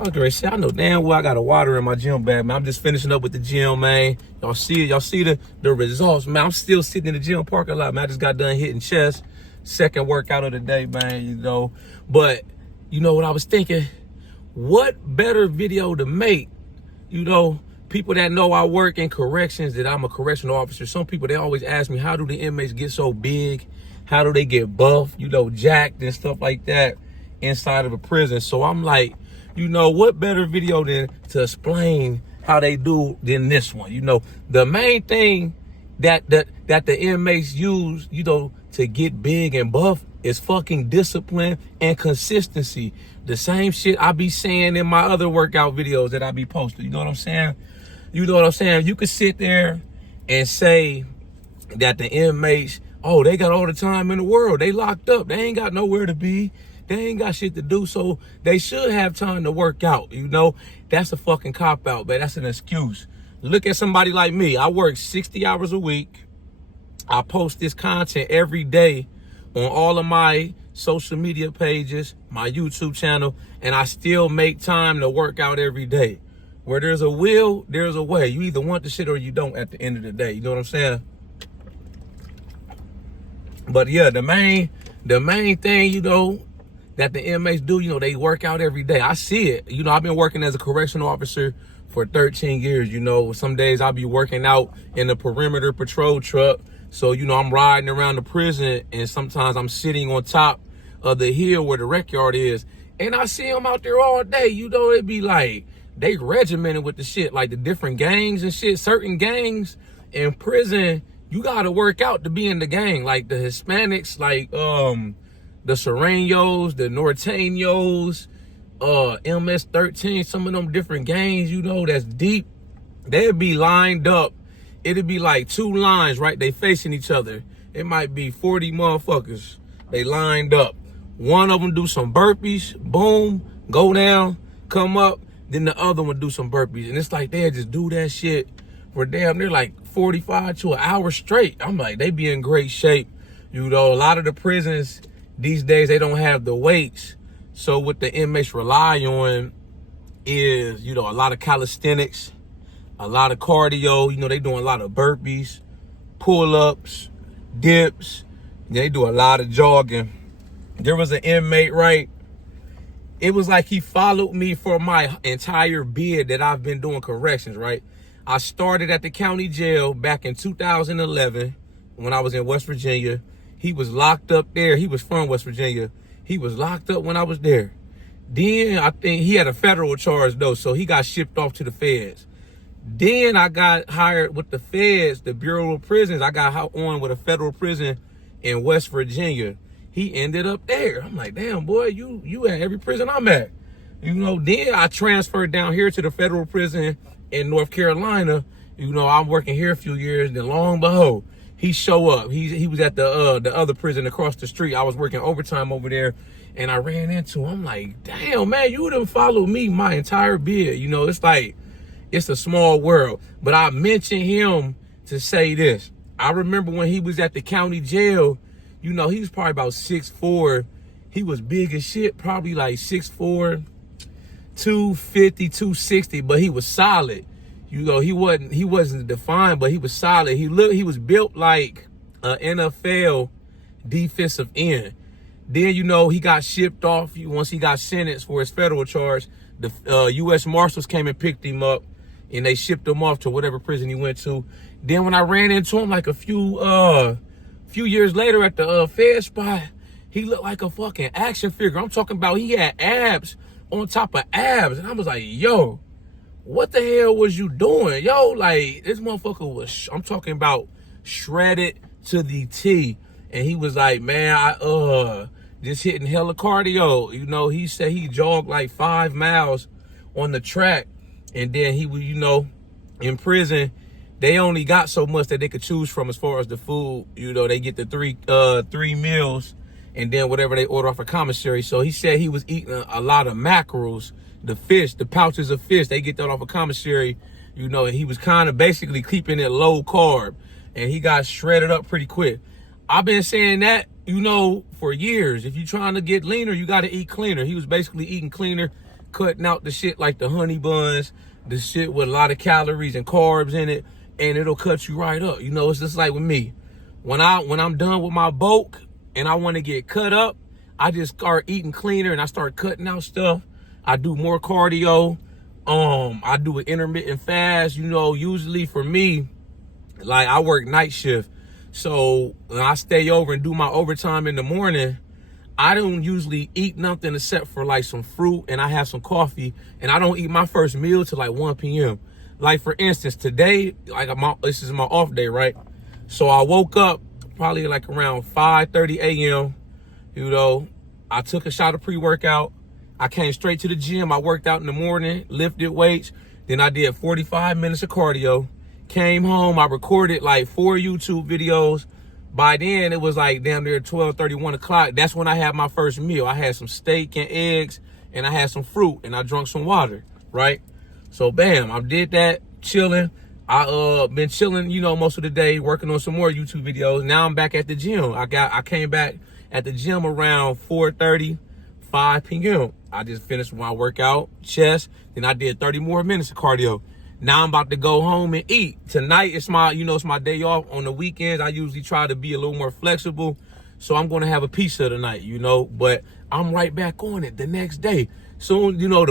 I was gonna say, I know damn well I got a water in my gym bag, man. I'm just finishing up with the gym, man. Y'all see it? Y'all see the results, man. I'm still sitting in the gym parking lot, man. I just got done hitting chest. Second workout of the day, man, you know. But, you know what I was thinking? What better video to make? You know, people that know I work in corrections, that I'm a correctional officer. Some people, they always ask me, how do the inmates get so big? How do they get buff, you know, jacked and stuff like that inside of a prison? So I'm like, you know, what better video than to explain how they do than this one? You know, the main thing that the inmates use, you know, to get big and buff is fucking discipline and consistency. The same shit I be saying in my other workout videos that I be posting. You know what I'm saying? You know what I'm saying? You could sit there and say that the inmates, oh, they got all the time in the world. They locked up. They ain't got nowhere to be. They ain't got shit to do, so they should have time to work out, you know? That's a fucking cop-out, man. That's an excuse. Look at somebody like me. I work 60 hours a week. I post this content every day on all of my social media pages, my YouTube channel, and I still make time to work out every day. Where there's a will, there's a way. You either want the shit or you don't at the end of the day. You know what I'm saying? But yeah, the main thing, you know, that the inmates do, you know, they work out every day. I see it. You know, I've been working as a correctional officer for 13 years, you know. Some days I'll be working out in the perimeter patrol truck. So, you know, I'm riding around the prison, and sometimes I'm sitting on top of the hill where the rec yard is. And I see them out there all day. You know, it'd be like, they regimented with the shit, like the different gangs and shit. Certain gangs in prison, you gotta work out to be in the gang. Like the Hispanics, like, the Serenos, the Norteños, MS-13, some of them different gangs, you know, that's deep. They'd be lined up. It'd be like two lines, right? They facing each other. It might be 40 motherfuckers. They lined up. One of them do some burpees, boom, go down, come up. Then the other one do some burpees. And it's like they just do that shit for damn, they're like 45 to an hour straight. I'm like, they be in great shape. You know, a lot of the prisons these days, they don't have the weights. So what the inmates rely on is, you know, a lot of calisthenics, a lot of cardio. You know, they doing a lot of burpees, pull-ups, dips. They do a lot of jogging. There was an inmate, right? It was like he followed me for my entire bid that I've been doing corrections, right? I started at the county jail back in 2011 when I was in West Virginia. He was locked up there. He was from West Virginia. He was locked up when I was there. Then I think he had a federal charge though, so he got shipped off to the feds. Then I got hired with the feds, the Bureau of Prisons. I got on with a federal prison in West Virginia. He ended up there. I'm like, damn, boy, you at every prison I'm at. You know, then I transferred down here to the federal prison in North Carolina. You know, I'm working here a few years, then lo and behold, he show up. He was at the other prison across the street. I was working overtime over there, and I ran into him. I'm like, damn, man, you done followed me my entire bid. You know, it's like, it's a small world. But I mentioned him to say this. I remember when he was at the county jail, you know, he was probably about 6'4". He was big as shit, probably like 6'4", 250, 260, but he was solid. You know, he wasn't defined, but he was solid. He was built like an NFL defensive end. Then, you know, he got shipped off once he got sentenced for his federal charge. The U.S. Marshals came and picked him up, and they shipped him off to whatever prison he went to. Then when I ran into him like a few years later at the Fed spot, he looked like a fucking action figure. I'm talking about he had abs on top of abs. And I was like, yo, what the hell was you doing? Yo, like, this motherfucker was, I'm talking about shredded to the T. And he was like, man, I just hitting hella cardio. You know, he said he jogged like 5 miles on the track. And then he was, you know, in prison, they only got so much that they could choose from as far as the food. You know, they get the three meals and then whatever they order off a commissary. So he said he was eating a lot of mackerels, the fish, the pouches of fish. They get that off a commissary, you know, and he was kind of basically keeping it low carb. And he got shredded up pretty quick. I've been saying that, you know, for years. If you're trying to get leaner, you got to eat cleaner. He was basically eating cleaner, cutting out the shit like the honey buns, the shit with a lot of calories and carbs in it, and it'll cut you right up. You know, it's just like with me. When I'm done with my bulk and I want to get cut up, I just start eating cleaner and I start cutting out stuff. I do more cardio. I do an intermittent fast. You know, usually for me, like I work night shift. So when I stay over and do my overtime in the morning, I don't usually eat nothing except for like some fruit, and I have some coffee, and I don't eat my first meal till like 1 p.m. Like for instance, today, like this is my off day, right? So I woke up probably like around 5:30 a.m. You know, I took a shot of pre-workout. I came straight to the gym. I worked out in the morning, lifted weights. Then I did 45 minutes of cardio. Came home, I recorded like 4 YouTube videos. By then, it was like damn near 12:30, 1 o'clock. That's when I had my first meal. I had some steak and eggs, and I had some fruit, and I drank some water, right? So bam, I did that, chilling. I been chilling, you know, most of the day, working on some more YouTube videos. Now I'm back at the gym. I came back at the gym around 4:30, 5 p.m. I just finished my workout, chest, then I did 30 more minutes of cardio. Now I'm about to go home and eat. Tonight it's my, you know, it's my day off. On the weekends, I usually try to be a little more flexible. So I'm going to have a pizza tonight, you know, but I'm right back on it the next day. Soon, you know,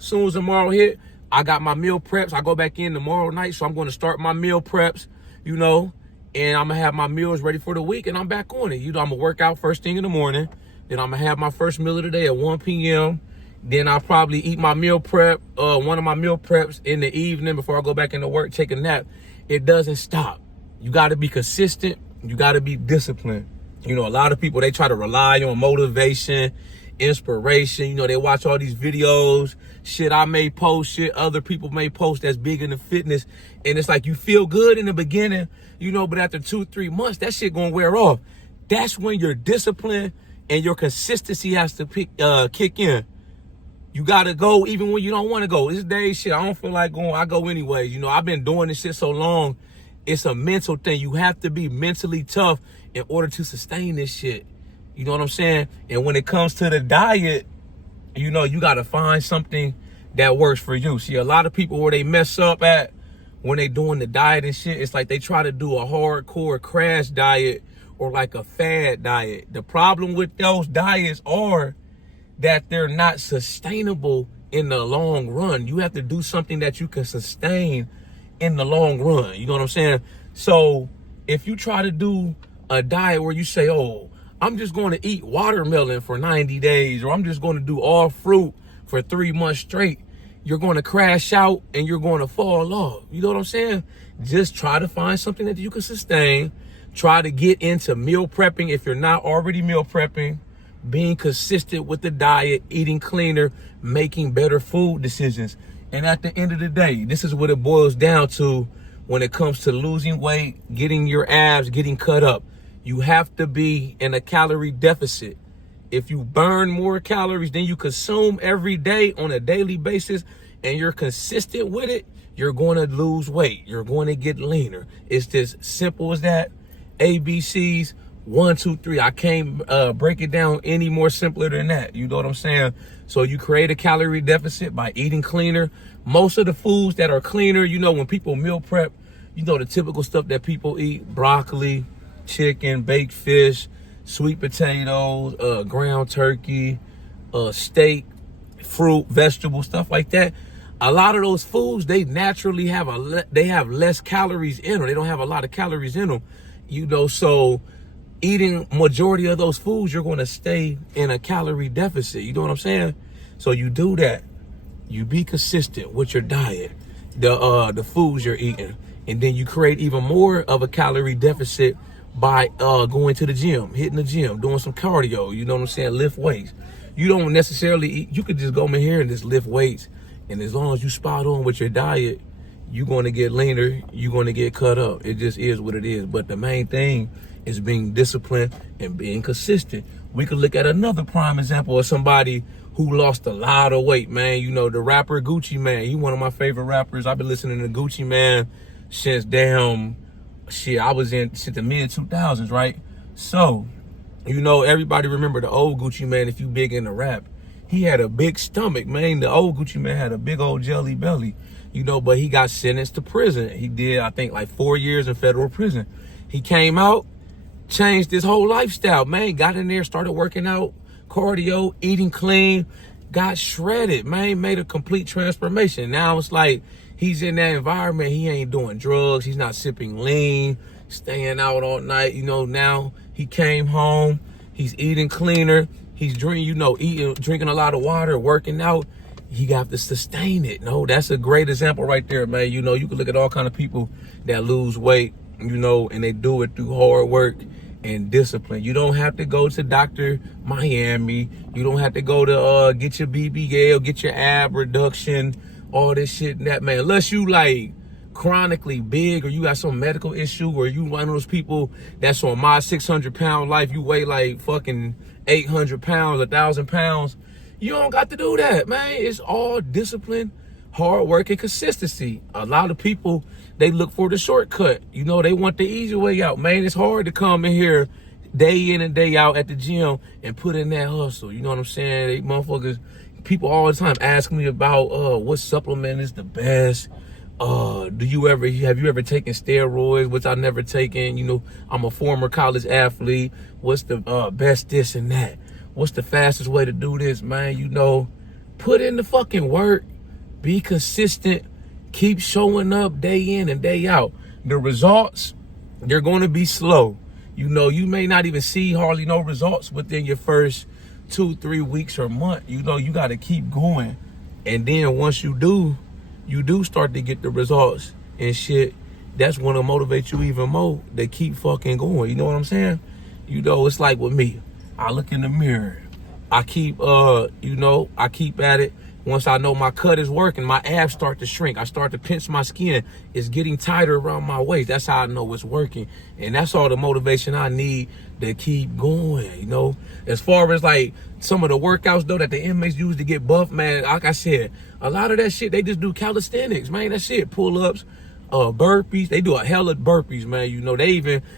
soon as tomorrow hit, I got my meal preps. I go back in tomorrow night. So I'm going to start my meal preps, you know, and I'm going to have my meals ready for the week, and I'm back on it. You know, I'm going to work out first thing in the morning. Then I'm going to have my first meal of the day at 1 p.m. Then I'll probably eat my meal prep, one of my meal preps in the evening before I go back into work, take a nap. It doesn't stop. You got to be consistent. You got to be disciplined. You know, a lot of people, they try to rely on motivation, inspiration. You know, they watch all these videos, shit I may post, shit other people may post that's big into fitness. And it's like you feel good in the beginning, you know, but after 2-3 months, that shit gonna wear off. That's when your discipline and your consistency has to kick in. You gotta go even when you don't want to go. This day shit, I don't feel like going. I go anyways. You know, I've been doing this shit so long. It's a mental thing. You have to be mentally tough in order to sustain this shit. You know what I'm saying? And when it comes to the diet, you know, you gotta find something that works for you. See, a lot of people where they mess up at when they doing the diet and shit, it's like they try to do a hardcore crash diet or like a fad diet. The problem with those diets are that they're not sustainable in the long run. You have to do something that you can sustain in the long run. You know what I'm saying? So if you try to do a diet where you say, oh, I'm just going to eat watermelon for 90 days, or I'm just going to do all fruit for 3 months straight, you're going to crash out and you're going to fall off. You know what I'm saying? Just try to find something that you can sustain. Try to get into meal prepping if you're not already meal prepping. Being consistent with the diet, eating cleaner, making better food decisions. And at the end of the day, this is what it boils down to when it comes to losing weight, getting your abs, getting cut up. You have to be in a calorie deficit. If you burn more calories than you consume every day on a daily basis and you're consistent with it, you're going to lose weight. You're going to get leaner. It's just simple as that. ABCs. 1, 2, 3. I can't break it down any more simpler than that. You know what I'm saying? So you create a calorie deficit by eating cleaner. Most of the foods that are cleaner, you know, when people meal prep, you know, the typical stuff that people eat: broccoli, chicken, baked fish, sweet potatoes, ground turkey, steak, fruit, vegetables, stuff like that. A lot of those foods, they naturally have they have less calories in them. They don't have a lot of calories in them, you know, so eating majority of those foods, you're going to stay in a calorie deficit. You know what I'm saying? So you do that. You be consistent with your diet, the foods you're eating, and then you create even more of a calorie deficit by going to the gym, hitting the gym, doing some cardio. You know what I'm saying? Lift weights. You don't necessarily eat. You could just go in here and just lift weights, and as long as you spot on with your diet, you're going to get leaner. You're going to get cut up. It just is what it is. But the main thing is being disciplined and being consistent. We could look at another prime example of somebody who lost a lot of weight, man. You know, the rapper Gucci Mane. He's one of my favorite rappers. I've been listening to Gucci Mane since I was since the mid 2000s, right? So, you know, everybody remember the old Gucci Mane if you big into rap. he had a big stomach, man. The old Gucci man had a big old jelly belly, you know, but he got sentenced to prison. He did, I think, like 4 years in federal prison. He came out, changed his whole lifestyle, man. Got in there, started working out, cardio, eating clean, got shredded, man. Made a complete transformation. Now it's like he's in that environment. He ain't doing drugs. He's not sipping lean, staying out all night. You know, now he came home. He's eating cleaner. He's drinking a lot of water, working out. He got to sustain it. No, that's a great example right there, man. You know, you can look at all kind of people that lose weight, you know, and they do it through hard work and discipline. You don't have to go to Dr. Miami. You don't have to go to get your BBL, get your ab reduction, all this shit and that, man. Unless you like chronically big or you got some medical issue or you one of those people that's on my 600-pound life, you weigh like fucking 800 pounds, 1,000 pounds. You don't got to do that, man. It's all discipline, hard work, and consistency. A lot of people, they look for the shortcut. You know, they want the easy way out. Man, it's hard to come in here day in and day out at the gym and put in that hustle. You know what I'm saying? They motherfuckers, people all the time ask me about what supplement is the best. Have you ever taken steroids, which I never taken? You know, I'm a former college athlete. What's the best this and that? What's the fastest way to do this, man? You know, put in the fucking work, be consistent, keep showing up day in and day out. The results, they're going to be slow. You know, you may not even see hardly no results within your first 2-3 weeks or month. You know, you got to keep going. And then once you do start to get the results and shit, that's when it'll motivate you even more to keep fucking going. You know what I'm saying? You know, it's like with me. I look in the mirror. I keep at it. Once I know my cut is working, my abs start to shrink. I start to pinch my skin. It's getting tighter around my waist. That's how I know it's working. And that's all the motivation I need to keep going, you know? As far as like some of the workouts though that the inmates use to get buff, man, like I said, a lot of that shit, they just do calisthenics, man. That shit, pull-ups, burpees. They do a hell of burpees, man. You know,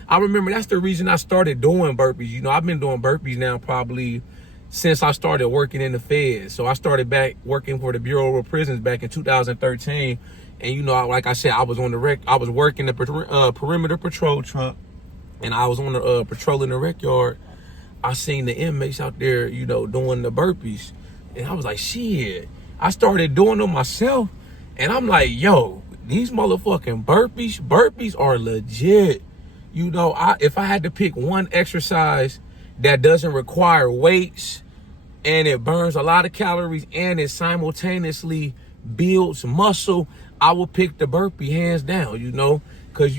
I remember that's the reason I started doing burpees. You know, I've been doing burpees now probably since I started working in the Feds. So I started back working for the Bureau of Prisons back in 2013. And, you know, like I said, I was working the perimeter patrol truck, and I was on the patrolling the rec yard. I seen the inmates out there, you know, doing the burpees. And I was like, shit. I started doing them myself. And I'm like, yo, these motherfucking burpees are legit. You know, if I had to pick one exercise that doesn't require weights and it burns a lot of calories and it simultaneously builds muscle, I would pick the burpee hands down, you know, because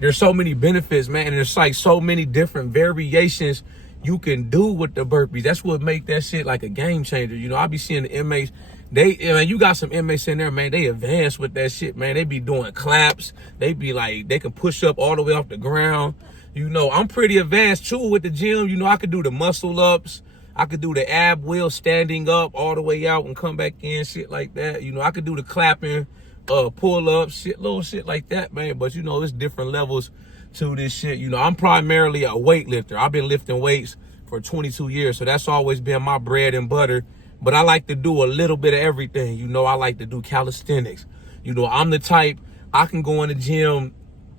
there's so many benefits, man. And there's like so many different variations you can do with the burpees. That's what make that shit like a game changer. You know, I be seeing the inmates, you got some inmates in there, man, they advanced with that shit, man. They be doing claps. They be like, they can push up all the way off the ground. You know, I'm pretty advanced too with the gym. You know, I could do the muscle ups. I could do the ab wheel standing up all the way out and come back in, shit like that. You know, I could do the clapping, pull ups, shit, little shit like that, man. But you know, there's different levels to this shit. You know, I'm primarily a weightlifter. I've been lifting weights for 22 years. So that's always been my bread and butter. But I like to do a little bit of everything. You know, I like to do calisthenics. You know, I'm the type, I can go in the gym,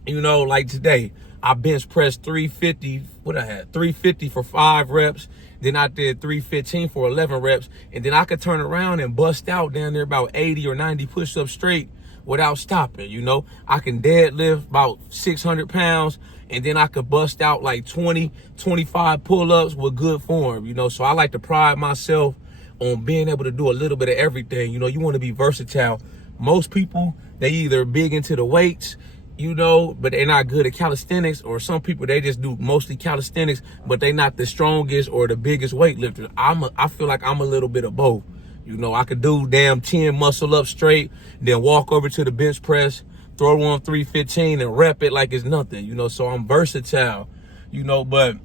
you know, like today. I bench pressed 350, 350 for 5 reps. Then I did 315 for 11 reps. And then I could turn around and bust out down there about 80 or 90 push-ups straight without stopping, you know. I can deadlift about 600 pounds. And then I could bust out like 20, 25 pull-ups with good form, you know. So I like to pride myself on being able to do a little bit of everything. You know, you want to be versatile. Most people, they either big into the weights, you know, but they're not good at calisthenics, or some people, they just do mostly calisthenics, but they not the strongest or the biggest weightlifters. I feel like I'm a little bit of both. You know, I could do damn 10 muscle up straight, then walk over to the bench press, throw on 315 and rep it like it's nothing, you know. So I'm versatile, you know. But,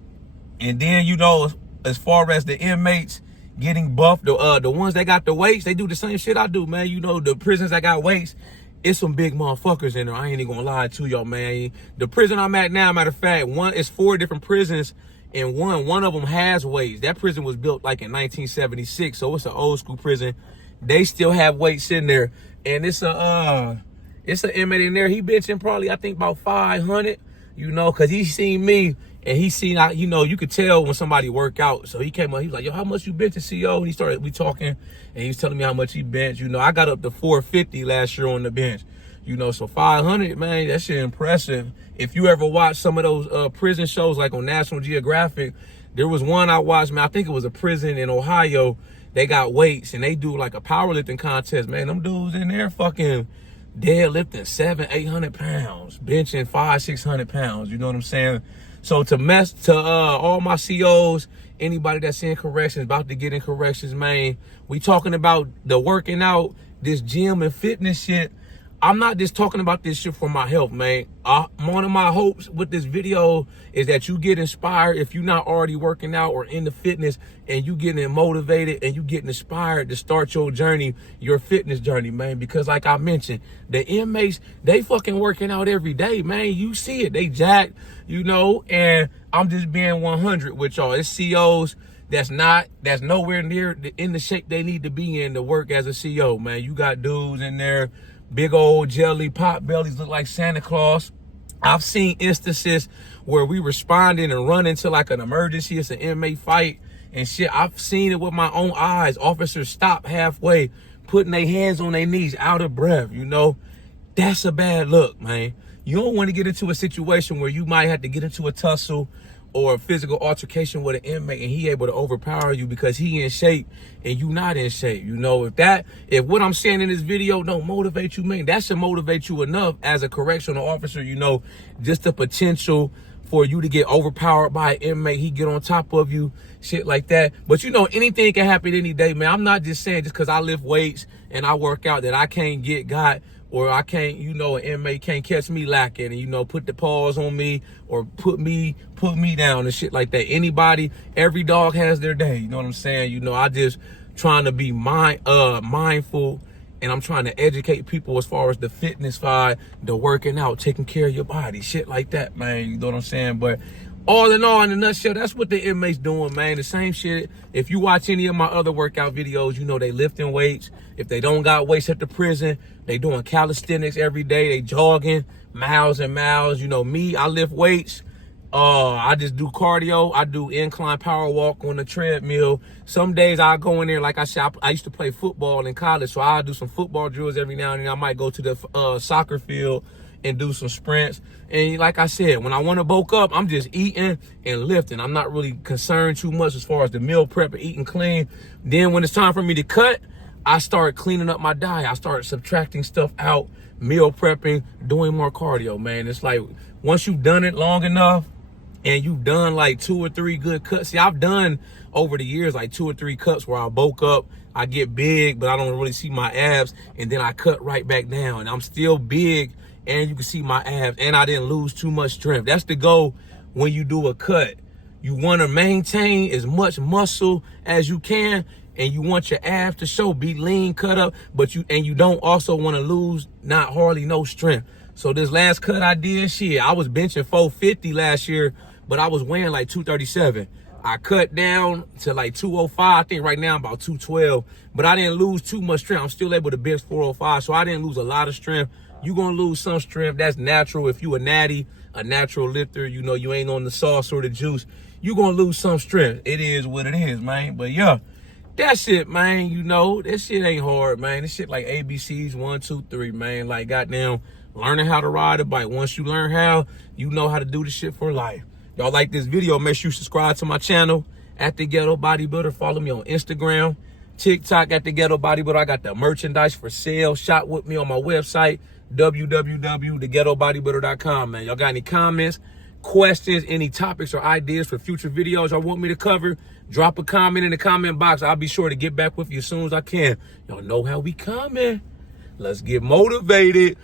and then, you know, as far as the inmates getting buffed, the ones that got the weights, they do the same shit I do, man. You know, the prisons that got weights, it's some big motherfuckers in there. I ain't even gonna lie to y'all, man. The prison I'm at now, matter of fact, it's 4 different prisons and one of them has weights. That prison was built like in 1976, so it's an old school prison. They still have weights in there, and it's an inmate in there. He benching probably, I think, about 500, you know, because he seen me, and he seen, you know, you could tell when somebody work out. So he came up, he was like, yo, how much you benching, CO? And we talking, and he was telling me how much he bench. You know, I got up to 450 last year on the bench, you know, so 500, man, that shit impressive. If you ever watch some of those prison shows like on National Geographic, there was one I watched, man, I think it was a prison in Ohio. They got weights, and they do like a powerlifting contest, man. Them dudes in there fucking deadlifting 700-800 pounds, benching 500-600 pounds, you know what I'm saying? So to all my COs, anybody that's in corrections, about to get in corrections, man, we talking about the working out, this gym and fitness shit. I'm not just talking about this shit for my health, man. One of my hopes with this video is that you get inspired if you're not already working out or into fitness, and you getting motivated and you getting inspired to start your journey, your fitness journey, man. Because like I mentioned, the inmates, they fucking working out every day, man. You see it, they jacked, you know, and I'm just being 100 with y'all. It's COs that's nowhere near in the shape they need to be in to work as a CO, man. You got dudes in there, big old jelly, pot bellies, look like Santa Claus. I've seen instances where we responded and run into like an emergency. It's an inmate fight and shit. I've seen it with my own eyes. Officers stop halfway, putting their hands on their knees, out of breath, you know. That's a bad look, man. You don't want to get into a situation where you might have to get into a tussle or a physical altercation with an inmate and he able to overpower you because he in shape and you not in shape. You know, if what I'm saying in this video don't motivate you, man, that should motivate you enough as a correctional officer, you know, just the potential for you to get overpowered by an inmate, he get on top of you, shit like that. But you know, anything can happen any day, man. I'm not just saying just because I lift weights and I work out that I can't get got, or I can't, you know, an inmate can't catch me lacking and, you know, put the paws on me or put me down and shit like that. Anybody, every dog has their day, you know what I'm saying? You know, I just trying to be mindful, and I'm trying to educate people as far as the fitness side, the working out, taking care of your body, shit like that, man. You know what I'm saying? But all in all, in a nutshell, that's what the inmates doing, man. The same shit. If you watch any of my other workout videos, you know they lifting weights. If they don't got weights at the prison, they doing calisthenics every day. They jogging miles and miles. You know me, I lift weights. I just do cardio. I do incline power walk on the treadmill. Some days I go in there, like I said, I used to play football in college, so I do some football drills every now and then. I might go to the soccer field and do some sprints. And like I said, when I want to bulk up, I'm just eating and lifting. I'm not really concerned too much as far as the meal prep and eating clean. Then when it's time for me to cut, I start cleaning up my diet. I start subtracting stuff out, meal prepping, doing more cardio, man. It's like once you've done it long enough and you've done like 2 or 3 good cuts. See, I've done over the years like 2 or 3 cuts where I bulk up, I get big, but I don't really see my abs, and then I cut right back down. And I'm still big, and you can see my abs, and I didn't lose too much strength. That's the goal when you do a cut. You want to maintain as much muscle as you can, and you want your abs to show, be lean, cut up, but you don't also want to lose not hardly no strength. So this last cut I did, shit, I was benching 450 last year, but I was weighing like 237. I cut down to like 205. I think right now I'm about 212, but I didn't lose too much strength. I'm still able to bench 405, so I didn't lose a lot of strength. You're going to lose some strength. That's natural. If you a natty, a natural lifter, you know, you ain't on the sauce or the juice, you're going to lose some strength. It is what it is, man. But yeah, that shit, man, you know, that shit ain't hard, man. This shit like ABCs, 1, 2, 3, man. Like, goddamn, learning how to ride a bike. Once you learn how, you know how to do this shit for life. Y'all like this video, make sure you subscribe to my channel at The Ghetto Bodybuilder. Follow me on Instagram, TikTok at The Ghetto Bodybuilder. I got the merchandise for sale. Shop with me on my website, www.theghettobodybuilder.com, man. Y'all got any comments, questions, any topics or ideas for future videos y'all want me to cover? Drop a comment in the comment box. I'll be sure to get back with you as soon as I can. Y'all know how we coming. Let's get motivated.